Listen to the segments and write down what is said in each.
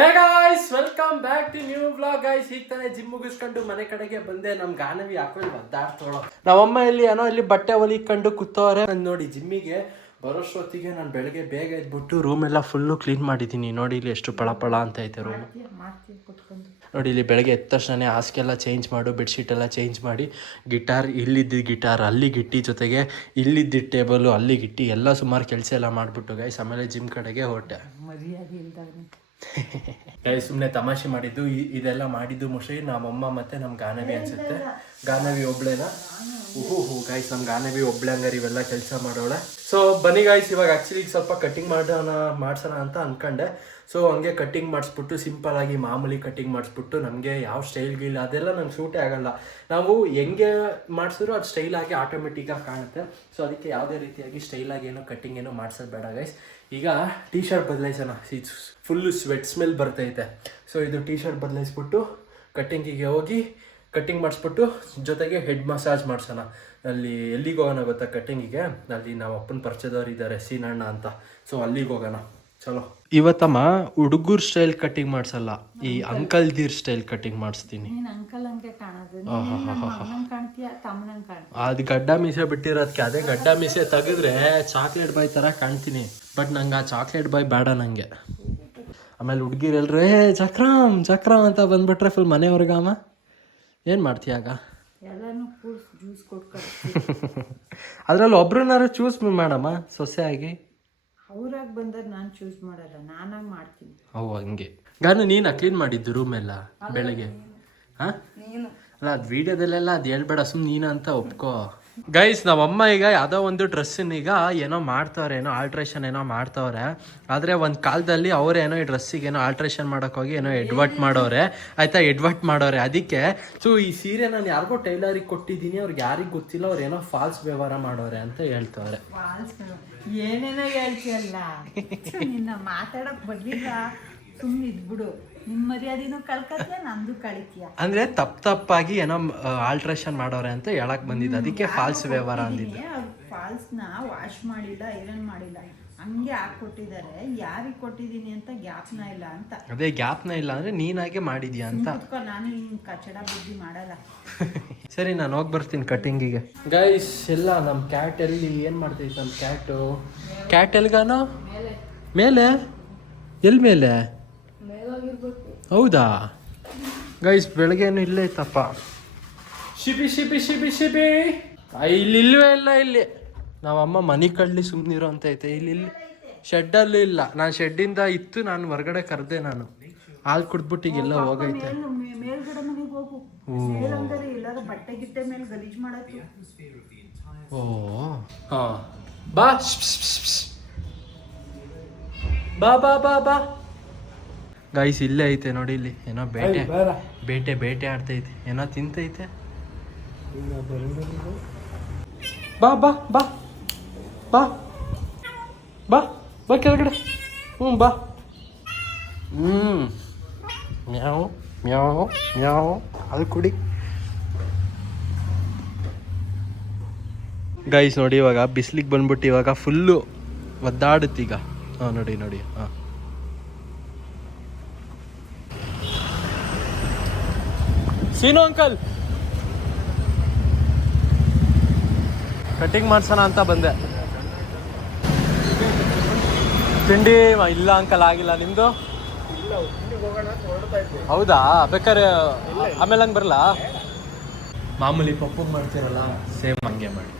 Hey guys, welcome back to new vlog guys. ಈಗ ತಾನೇ gym ಮುಗಿಸ್ಕೊಂಡು ಮನೆ ಕಡೆಗೆ ಬಂದೆ. ನಮ್ ಗಾನವಿ ಹಾಕೊಂಡು ಒದ್ದಾಡ್ತೋಳು. ನಾವಮ್ಮ ಇಲ್ಲಿ ಬಟ್ಟೆ ಹೊಲಿಕೊಂಡು ಕೂತವ್ರೆ. ನೋಡಿ, ಜಿಮ್ಮಿಗೆ ಬರೋಷ್ಟೊತ್ತಿಗೆ ನಾನು ಬೆಳಗ್ಗೆ ಬೇಗ ಎದ್ಬಿಟ್ಟು ರೂಮ್ ಎಲ್ಲ ಫುಲ್ಲು ಕ್ಲೀನ್ ಮಾಡಿದ್ದೀನಿ. ನೋಡಿ ಇಲ್ಲಿ ಎಷ್ಟು ಪಳ ಅಂತ ಐತೆ ರೂಮ್. ನೋಡಿ ಇಲ್ಲಿ ಬೆಳಗ್ಗೆ ಎದ್ದ ತಕ್ಷಣ ಹಾಸಿಗೆಲ್ಲ ಚೇಂಜ್ ಮಾಡು, ಬೆಡ್ಶೀಟ್ ಎಲ್ಲ ಚೇಂಜ್ ಮಾಡಿ, ಗಿಟಾರ್ ಇಲ್ಲಿದ್ದ ಗಿಟಾರ್ ಅಲ್ಲಿ ಗಿಟ್ಟಿ, ಜೊತೆಗೆ ಇಲ್ಲಿದ್ದ ಟೇಬಲು ಅಲ್ಲಿ ಗಿಟ್ಟಿ, ಎಲ್ಲ ಸುಮಾರು ಕೆಲಸ ಎಲ್ಲ ಮಾಡಿಬಿಟ್ಟು ಗೈಸ್ ಆಮೇಲೆ ಜಿಮ್ ಕಡೆಗೆ ಹೊರಟೆ. ಸುಮ್ಮನೆ ತಮಾಷೆ ಮಾಡಿದ್ದು. ಇದೆಲ್ಲ ಮಾಡಿದ್ದು ಮೋಸ್ಟ್ಲಿ ನಮ್ಮಮ್ಮ ಮತ್ತೆ ನಮ್ಮ ಗಾನವಿ ಅನ್ಸುತ್ತೆ. ಗಾನವಿ ಒಬ್ಳೇನಾ? ಓಹೋ ಗೈಸ್, ನಮ್ಮ ಗಾನವಿ ಒಬ್ಳೆ ಹಂಗಾರೆ ಇವೆಲ್ಲ ಕೆಲಸ ಮಾಡೋಳೆ. ಸೊ ಬನ್ನಿ ಗೈಸ್, ಇವಾಗ ಆ್ಯಕ್ಚುಲಿ ಸ್ವಲ್ಪ ಕಟ್ಟಿಂಗ್ ಮಾಡ್ಸೋಣ ಅಂತ ಅನ್ಕೊಂಡೆ. ಸೊ ಹಂಗೆ ಕಟ್ಟಿಂಗ್ ಮಾಡಿಸ್ಬಿಟ್ಟು ಸಿಂಪಲ್ ಆಗಿ ಮಾಮೂಲಿ ಕಟ್ಟಿಂಗ್ ಮಾಡಿಸ್ಬಿಟ್ಟು, ನಮಗೆ ಯಾವ ಸ್ಟೈಲ್ಗಿಲ್ಲ ಅದೆಲ್ಲ ನಂಗೆ ಸೂಟೇ ಆಗಲ್ಲ. ನಾವು ಹೆಂಗೆ ಮಾಡಿಸಿದ್ರು ಅದು ಸ್ಟೈಲಾಗಿ ಆಟೋಮೆಟಿಕ್ಕಾಗಿ ಕಾಣುತ್ತೆ. ಸೊ ಅದಕ್ಕೆ ಯಾವುದೇ ರೀತಿಯಾಗಿ ಸ್ಟೈಲಾಗಿ ಏನೋ ಕಟ್ಟಿಂಗ್ ಏನೋ ಮಾಡಿಸೋದು ಬೇಡ ಗೈಸ್. ಈಗ ಟೀ ಶರ್ಟ್ ಬದಲಾಯಿಸೋಣ. ಫುಲ್ಲು ಸ್ವೆಟ್ ಸ್ಮೆಲ್ ಬರ್ತೈತೆ. ಸೊ ಇದು ಟೀ ಶರ್ಟ್ ಬದಲಾಯಿಸ್ಬಿಟ್ಟು ಕಟ್ಟಿಂಗಿಗೆ ಹೋಗಿ ಕಟ್ಟಿಂಗ್ ಮಾಡಿಸ್ಬಿಟ್ಟು ಜೊತೆಗೆ ಹೆಡ್ ಮಸಾಜ್ ಮಾಡಿಸೋಣ. ಅಲ್ಲಿ ಎಲ್ಲಿಗೆ ಹೋಗೋಣ ಗೊತ್ತಾ ಕಟ್ಟಿಂಗಿಗೆ? ಅಲ್ಲಿ ನಮ್ಮ ಅಪ್ಪನ ಪರಿಚಯದವ್ರು ಇದ್ದಾರೆ, ಸೀನಣ್ಣ ಅಂತ. ಸೊ ಅಲ್ಲಿಗೆ ಹೋಗೋಣ. ಚಲೋ. ಇವತ್ತಮ್ಮ ಹುಡುಗರ್ ಸ್ಟೈಲ್ ಕಟ್ಟಿಂಗ್ ಮಾಡಿಸಲ್ಲ, ಈ ಅಂಕಲ್ದಿರ್ ಸ್ಟೈಲ್ ಕಟ್ಟಿಂಗ್ ಮಾಡಿಸ್ತೀನಿ. ಅದು ಗಡ್ಡ ಮೀಸೆ ಬಿಟ್ಟಿರೋದಕ್ಕೆ. ಅದೇ ಗಡ್ಡ ಮೀಸೆ ತೆಗೆದ್ರೆ ಚಾಕ್ಲೇಟ್ ಬಾಯ್ ಥರ ಕಾಣ್ತೀನಿ. ಬಟ್ ನಂಗೆ ಆ ಚಾಕ್ಲೇಟ್ ಬಾಯ್ ಬೇಡ ನನಗೆ. ಆಮೇಲೆ ಹುಡುಗಿರೆಲ್ರು ಚಕ್ರಾಮ್ ಅಂತ ಬಂದ್ಬಿಟ್ರೆ ಫುಲ್ ಮನೆಯವ್ರಿಗಮ್ಮ ಏನು ಮಾಡ್ತೀಯಾಗ? ಅದ್ರಲ್ಲಿ ಒಬ್ರನ್ನಾರು ಚೂಸ್ ಮಾಡಮ್ಮ ಸೊಸೆ ಆಗಿ. ಅವ್ರಾಗಿ ಬಂದ್ರೆ ನಾನು ಚೂಸ್ ಮಾಡಲ್ಲ, ನಾನಾಗಿ ಮಾಡ್ತೀನಿ. ಹಂಗೆ. ಗಾನು ನೀನು ಕ್ಲೀನ್ ಮಾಡಿದ್ದು ರೂಮ್ ಎಲ್ಲ ಬೆಳಗ್ಗೆ? ಹಾಂ ಅಲ್ಲ, ಅದು ವೀಡಿಯೋದಲ್ಲೆಲ್ಲ ಅದು ಹೇಳ್ಬೇಡ, ಸುಮ್ಮನೆ ನೀನು ಅಂತ ಒಪ್ಕೋ. ಗೈಸ್, ನಾವಮ್ಮ ಈಗ ಯಾವುದೋ ಒಂದು ಡ್ರೆಸ್ಸನ್ನ ಈಗ ಏನೋ ಮಾಡ್ತವ್ರೆ, ಏನೋ ಆಲ್ಟ್ರೇಷನ್ ಏನೋ ಮಾಡ್ತವ್ರೆ. ಆದರೆ ಒಂದು ಕಾಲದಲ್ಲಿ ಅವರೇನೋ ಈ ಡ್ರೆಸ್ಸಿಗೆ ಏನೋ ಆಲ್ಟ್ರೇಷನ್ ಮಾಡೋಕ್ಕೋಗಿ ಏನೋ ಎಡ್ವರ್ಟ್ ಮಾಡೋರೆ, ಆಯಿತಾ? ಎಡ್ವರ್ಟ್ ಮಾಡೋರೆ. ಅದಕ್ಕೆ ಸೊ ಈ ಸೀರೆ ನಾನು ಯಾರಿಗೋ ಟೈಲರಿಗೆ ಕೊಟ್ಟಿದ್ದೀನಿ, ಅವ್ರಿಗೆ ಯಾರಿಗೆ ಗೊತ್ತಿಲ್ಲ, ಅವ್ರು ಏನೋ ಫಾಲ್ಸ್ ವ್ಯವಹಾರ ಮಾಡೋರೆ ಅಂತ ಹೇಳ್ತವ್ರೆ. ಏನೇನೋ ಹೇಳ್ತಿಯಲ್ಲ, ನಿನ್ನ ಮಾತಾಡಕ್ ಬರ್ಲಿಲ್ಲ, ಸುಮ್ಮನೆ ಇದ್ಬಿಡು. ನಿಮ್ಮ ಮರ್ಯಾದೆನೂ ಕಳ್ಕತ್ಯ, ನಂದು ಕಳಿತೀಯ. ಅಂದ್ರೆ ತಪ್ಪಾಗಿ ಏನೋ ಆಲ್ಟ್ರೇಷನ್ ಮಾಡೋರೆ ಅಂತ ಹೇಳಕ್ ಬಂದಿದ್ದೆ, ಅದಕ್ಕೆ ಫಾಲ್ಸ್ ವ್ಯವಹಾರ ಅಂದಿದ್ದೆ. ಫಾಲ್ಸ್ನ ವಾಶ್ ಮಾಡಿಲ್ಲ, ಐರನ್ ಮಾಡಿಲ್ಲ, ಹಂಗೆ ಹಾಕೊಟ್ಟಿದ್ದಾರೆ. ಯಾರಿಗೆ ಕೊಟ್ಟಿದ್ದೀನಿ ಅಂತ ಗ್ಯಾಪ್ನ ಇಲ್ಲ ಅಂತ. ಅದೇ ಗ್ಯಾಪ್ನ ಇಲ್ಲ ಅಂದ್ರೆ ನೀನಾಗೆ ಮಾಡಿದ್ಯಾ ಅಂತ. ನಾನು ನಿನ್ ಕಚಡ ಬುದ್ಧಿ ಮಾಡಲ್ಲ. ಸರಿ, ನಾನು ಹೋಗಿ ಬರ್ತೀನಿ ಕಟ್ಟಿಂಗಿಗೆ. ಗೈಸ್, ಎಲ್ಲ ನಮ್ಮ ಕ್ಯಾಟ್ ಎಲ್ಲಿ ಏನು ಮಾಡ್ತೈತೆ? ನಮ್ಮ ಕ್ಯಾಟ್ ಎಲ್ಗಾನೋ ಮೇಲೆ? ಎಲ್ಲಿ ಮೇಲೆ? ಹೌದಾ ಗೈಸ್, ಬೆಳಗ್ಗೆನು ಇಲ್ಲೇ ಇತ್ತಪ್ಪ. ಶಿಬಿ ಶಿಬಿ ಶಿಬಿ ಶಿಬಿ ಇಲ್ಲಿ ಇಲ್ವೇ ಇಲ್ಲ. ಇಲ್ಲಿ ನಾವಮ್ಮ ಮನೆ ಕಳ್ಳಿ ಸುಮ್ಮನಿರೋ ಅಂತ ಐತೆ. ಇಲ್ಲಿ ಶೆಡ್ಡಲ್ಲೂ ಇಲ್ಲ. ನಾನು ಶೆಡ್ಡಿಂದ ಇತ್ತು, ನಾನು ಹೊರಗಡೆ ಕರೆದೆ. ನಾನು ಹಾಲು ಕುಡ್ದ್ಬಿಟ್ಟು ಈಗೆಲ್ಲ ಹೋಗೈತೆ. ಓ ಹಾಂ, ಬಾ ಬಾ ಬಾ ಬಾ ಬಾ. ಗೈಸ್, ಇಲ್ಲೇ ಐತೆ ನೋಡಿ, ಇಲ್ಲಿ ಏನೋ ಬೇಟೆ ಆಡ್ತೈತೆ, ಏನೋ ತಿಂತೈತೆ. ಬಾ ಬಾ ಬಾ ಬಾ ಬಾ ಬಾ ಕೆಳಗಡೆ. ಬಾ. ಮ್ಯಾವ್ ಮ್ಯಾವ್ ಮ್ಯಾವ್. ಅದು ಕುಡಿ. ಗೈಸ್ ನೋಡಿ, ಇವಾಗ ಬಿಸಿಲಿಗೆ ಬಂದ್ಬಿಟ್ಟು ಇವಾಗ ಫುಲ್ಲು ಒದ್ದಾಡುತ್ತೀಗ. ಹಾಂ ನೋಡಿ. ಹಾಂ, ಸೀನು ಅಂಕಲ್, ಕಟಿಂಗ್ ಮಾಡ್ಸೋಣ ಅಂತ ಬಂದೆ. ತಿಂಡಿ ಇಲ್ಲ ಅಂಕಲ್, ಆಗಿಲ್ಲ. ನಿಮ್ಮದು? ಹೌದಾ? ಬೇಕಾದ್ರೆ ಆಮೇಲೆ ಹಂಗೆ ಬರಲ್ಲ. ಮಾಮೂಲಿ ಪಪ್ಪು ಮಾಡ್ತೀರಲ್ಲ, ಸೇಮ್ ಹಂಗೆ ಮಾಡಿ.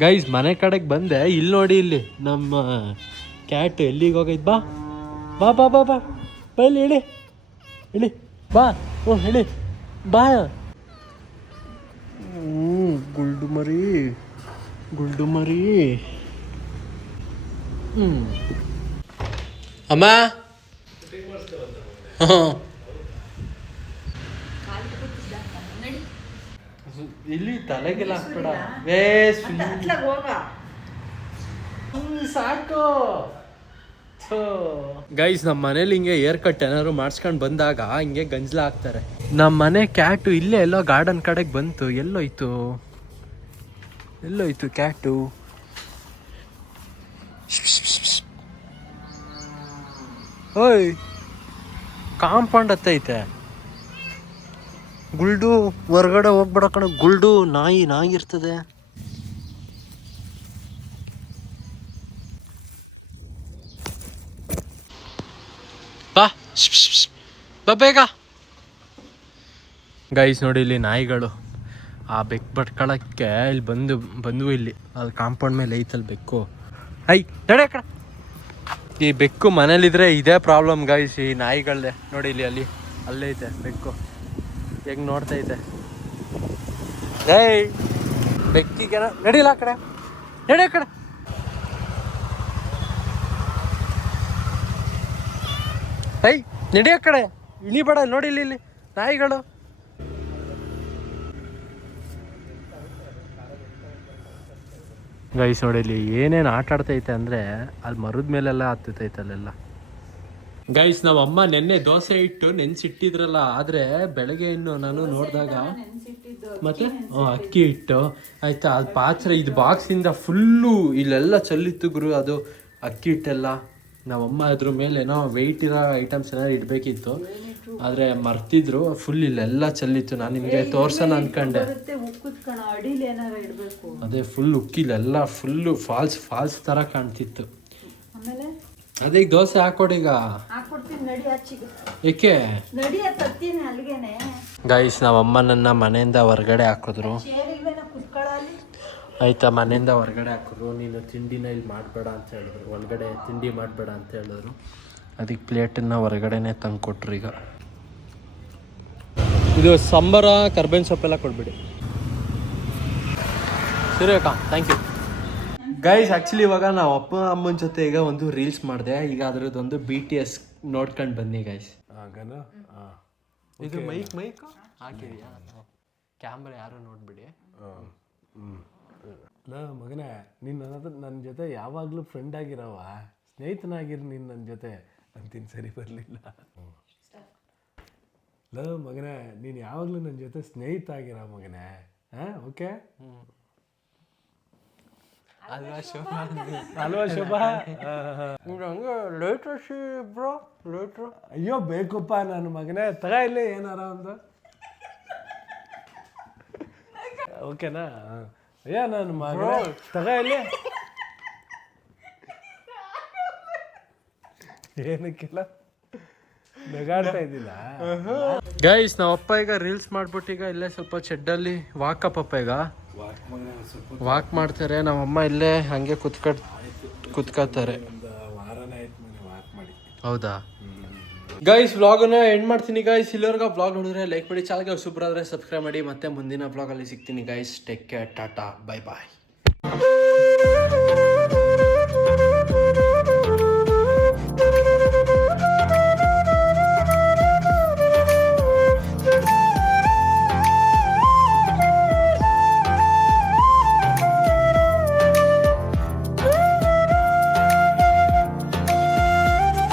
ಗೈಸ್, ಮನೆ ಕಡೆಗೆ ಬಂದೆ. ಇಲ್ಲಿ ನೋಡಿ, ಇಲ್ಲಿ ನಮ್ಮ ಕ್ಯಾಟ್ ಎಲ್ಲಿಗೆ ಹೋಗೈತೆ? ಬಾ ಬಾ ಬಾ ಬಾ ಬಾ ಬಾ, ಇಲ್ಲಿ ಇಳಿ ಬಾ. ಹೇಳಿ ಬಾ. ಗುಲ್ಡು ಮರಿ ಅಮ್ಮ ಇಲ್ಲಿ ತಲೆಗೆಲ್ಲ ಹಾಕ್ಬೇಡ ಹೋಗ ಸಾಕು. ಗೈಸ್ ನಮ್ಮ ಮನೇಲಿ ಹಿಂಗೆ ಏರ್ ಕಟ್ ಏನಾದ್ರು ಮಾಡಿಸ್ಕೊಂಡು ಬಂದಾಗ ಹಿಂಗೆ ಗಂಜ್ಲ ಹಾಕ್ತಾರೆ. ನಮ್ಮ ಮನೆ ಕ್ಯಾಟು ಇಲ್ಲೇ ಎಲ್ಲೋ ಗಾರ್ಡನ್ ಕಡೆಗೆ ಬಂತು. ಎಲ್ಲೋಯ್ತು ಕ್ಯಾಟು? ಓಯ್ ಕಾಂಪೌಂಡ್ ಹತ್ತೈತೆ. ಗುಲ್ಡು ಹೊರ್ಗಡೆ ಹೋಗ್ಬೇಡ ಕಣ. ಗುಲ್ಡು ನಾಯಿ ಇರ್ತದೆ. ಬಾ ಬೇಗ. ಗೈಸ್ ನೋಡಿ ಇಲ್ಲಿ ನಾಯಿಗಳು ಆ ಬೆಕ್ಕು ಬಟ್ಕೊಳಕ್ಕೆ ಇಲ್ಲಿ ಬಂದು ಇಲ್ಲಿ ಅಲ್ಲಿ ಕಾಂಪೌಂಡ್ ಮೇಲೆ ಐತಲ್ಲಿ ಬೆಕ್ಕು. ನಡೆ ಕಣ. ಈ ಬೆಕ್ಕು ಮನೇಲಿದ್ರೆ ಇದೇ ಪ್ರಾಬ್ಲಮ್ ಗೈಸ್. ಈ ನಾಯಿಗಳೇ ನೋಡಿ ಇಲ್ಲಿ ಅಲ್ಲೈತೆ ಬೆಕ್ಕು ಹೆಂಗ್ ನೋಡ್ತೈತೆ. ಬೆಕ್ಕಿಗೆ ನಡಿಲ್ಲ ಆ ಕಡೆ. ನಡೆ ಕಡೆ. ನಡಿಯ ಕಡೆ ಇಳಿಬೇಡ. ನೋಡಿ ಇಲ್ಲಿ ನಾಯಿಗಳು. ಗೈಸ್ ನೋಡಿ ಇಲ್ಲಿ ಏನೇನು ಆಟ ಆಡ್ತೈತೆ ಅಂದರೆ ಅಲ್ಲಿ ಮರದ ಮೇಲೆಲ್ಲ ಹತ್ತೈತೆ ಅಲ್ಲೆಲ್ಲ. ಗೈಸ್ ನಮ್ಮ ಅಮ್ಮ ನೆನ್ನೆ ದೋಸೆ ಇಟ್ಟು ನೆನ್ಸಿಟ್ಟಿದ್ರಲ್ಲ, ಆದರೆ ಬೆಳಗ್ಗೆ ಇನ್ನು ನಾನು ನೋಡಿದಾಗ ಮತ್ತೆ ಅಕ್ಕಿ ಹಿಟ್ಟು ಆಯ್ತಾ, ಅದು ಪಾತ್ರೆ ಇದು ಬಾಕ್ಸಿಂದ ಫುಲ್ಲು ಇಲ್ಲೆಲ್ಲ ಚೆಲ್ಲಿತ್ತು ಗುರು. ಅದು ಅಕ್ಕಿ ಹಿಟ್ಟೆಲ್ಲ ನಮ್ಮಮ್ಮ ಅದ್ರ ಮೇಲೆ ಏನೋ ವೆಯ್ಟ್ ಇರೋ ಐಟಮ್ಸ್ ಏನಾದ್ರು ಇಡಬೇಕಿತ್ತು, ಆದರೆ ಮರ್ತಿದ್ರು. ಫುಲ್ ಇಲ್ಲೆಲ್ಲ ಚೆಲ್ಲಿತ್ತು. ನಾನು ನಿಮಗೆ ತೋರ್ಸೋಣ ಅನ್ಕೊಂಡೆ. ಅದೇ ಫುಲ್ ಉಕ್ಕಿಲೆಲ್ಲ ಫುಲ್ಲು ಫಾಲ್ಸ್ ಥರ ಕಾಣ್ತಿತ್ತು. ಅದೇ ಈಗ ದೋಸೆ ಹಾಕೊಡೀಗ. ಏಕೆ ಗೈಸ್ ನಮ್ಮಮ್ಮ ನನ್ನ ಮನೆಯಿಂದ ಹೊರಗಡೆ ಹಾಕಿದ್ರು ಆಯ್ತಾ. ಮನೆಯಿಂದ ಹೊರಗಡೆ ಹಾಕಿದ್ರು. ನೀನು ತಿಂಡಿನ ಇಲ್ಲಿ ಮಾಡಬೇಡ ಅಂತ ಹೇಳಿದ್ರು, ಒಳಗಡೆ ತಿಂಡಿ ಮಾಡಬೇಡ ಅಂತ ಹೇಳಿದ್ರು. ಅದಕ್ಕೆ ಪ್ಲೇಟನ್ನು ಹೊರಗಡೆನೆ ತಂದು ಕೊಟ್ರು. ಈಗ ಇದು ಸಾಂಬಾರ ಕರ್ಬೇವಿನ ಸೊಪ್ಪೆಲ್ಲ ಕೊಡ್ಬಿಡಿ. ಸರಿ ಅಕ್ಕ, ಥ್ಯಾಂಕ್ ಯು. ಗೈಸ್ ಆ್ಯಕ್ಚುಲಿ ಇವಾಗ ನಾವು ಅಪ್ಪ ಅಮ್ಮನ ಜೊತೆ ಈಗ ಒಂದು ರೀಲ್ಸ್ ಮಾಡಿದೆ. ಈಗ ಅದರದ್ದೊಂದು BTS ನೋಡ್ಕೊಂಡು ಬನ್ನಿ ಗೈಸ್. ಇದು ಮೈಕ್ ಹಾಕಿದೆಯಾ? ಕ್ಯಾಮ್ರಾ ಯಾರು ನೋಡ್ಬಿಡಿ. ಮಗನೇ, ನೀನು ನನ್ನ ಜೊತೆ ಯಾವಾಗಲೂ ಫ್ರೆಂಡ್ ಆಗಿರವ, ಸ್ನೇಹಿತನಾಗಿರು ನೀನು ನನ್ನ ಜೊತೆ ಅಂತೀನಿ. ಸರಿ ಬರಲಿಲ್ಲ. ಮಗನೇ, ನೀನು ಯಾವಾಗಲೂ ನನ್ನ ಜೊತೆ ಸ್ನೇಹಿತ ಆಗಿರೋ ಮಗನೇ. ಓಕೆ ಅಲ್ವಾ ಶೋಭಾ? ಬ್ರೋ ಲೇಟ್ರು. ಅಯ್ಯೋ ಬೇಕಪ್ಪ ನನ್ನ ಮಗನೇ, ತಗ ಇಲ್ಲಿ ಏನಾರ ಒಂದು. ಓಕೆನಾ? ಅಯ್ಯ ನನ್ನ ಮಗ ತಗ ಇಲ್ಲಿ. ಏನಕ್ಕೆಲ್ಲ ನಗಾಡ್ತಾ ಇದ್ದಿಲ್ಲ. ಗೈಸ್ ನಾವಪ್ಪ ಈಗ ರೀಲ್ಸ್ ಮಾಡ್ಬಿಟ್ಟು ಈಗ ಇಲ್ಲೇ ಸ್ವಲ್ಪ ಚೆಡ್ಡಲ್ಲಿ ವಾಕಪ್ಪ ಈಗ ವಾಕ್ ಮಾಡ್ತಾರೆ. ನಮ್ಮಮ್ಮ ಇಲ್ಲೇ ಹಂಗೆ ಕುತ್ಕೋತಾರೆ. ಹೌದಾ ಗೈಸ್? ವ್ಲಾಗನ್ನ ಎಂಡ್ ಮಾಡ್ತೀನಿ ಗೈಸ್. ಇಲ್ಲಿವರೆಗೂ ವ್ಲಾಗ್ ನೋಡಿದ್ರೆ ಲೈಕ್ ಮಾಡಿ, ಚಾನಲ್ಗೆ ಸೂಪರ್ ಆದರೆ ಸಬ್ಸ್ಕ್ರೈಬ್ ಮಾಡಿ. ಮತ್ತೆ ಮುಂದಿನ ವ್ಲಾಗಲ್ಲಿ ಸಿಗ್ತೀನಿ guys. Take care, tata, bye ಬಾಯ್.